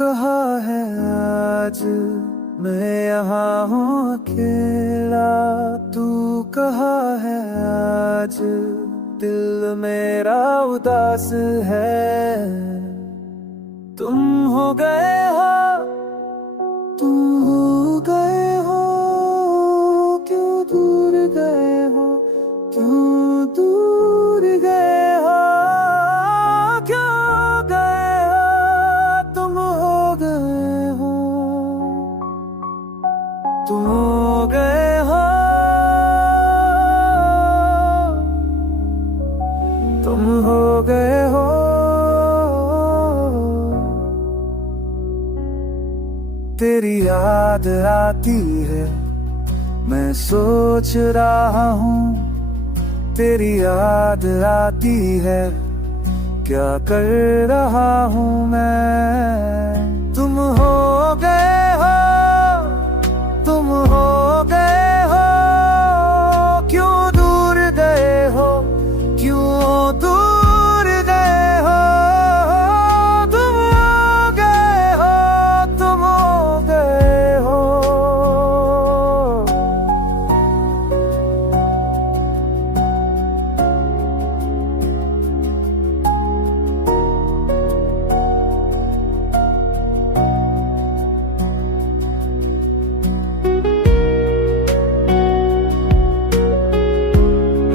कहाँ है आज, मैं यहाँ हूँ अकेला। तू कहाँ है आज, दिल मेरा उदास है। तुम हो गए हो, तुम हो गए हो, क्यों दूर गए हो, क्यों दूर गए हो, क्यों गए हो, तुम हो गए हो, तुम हो गए हो, तुम हो गए हो। तेरी याद आती है, मैं सोच रहा हूँ। तेरी याद आती है, क्या कर रहा हूँ मैं। तुम हो गए हो, तुम हो गए हो, क्यों दूर गए हो, क्यों दूर गए हो, तुम हो गए हो, तुम हो गए हो।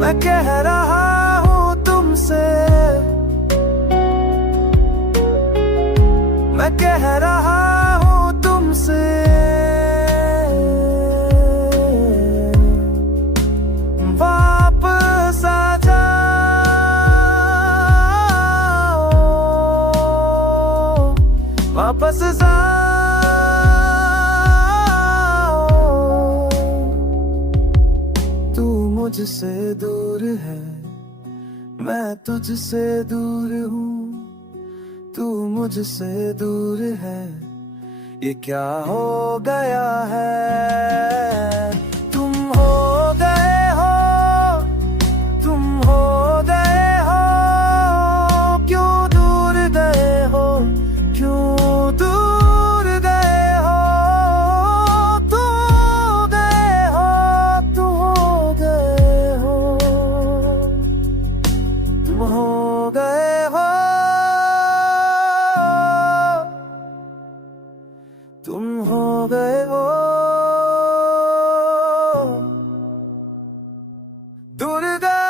मैं कह रहा हूँ तुमसे, मैं कह रहा हूँ तुमसे, वापस आ जाओ, वापस जाओ। तू मुझसे दूर है, मैं तुझसे दूर हूँ। तू मुझसे दूर है, ये क्या हो गया है। तुम हो गए हो, तुम हो गए हो, क्यों दूर गए हो, क्यों दूर गए हो, तुम हो गए हो, तुम हो गए हो, तुम हो गए हो, तुम हो गए हो, दुर्गा।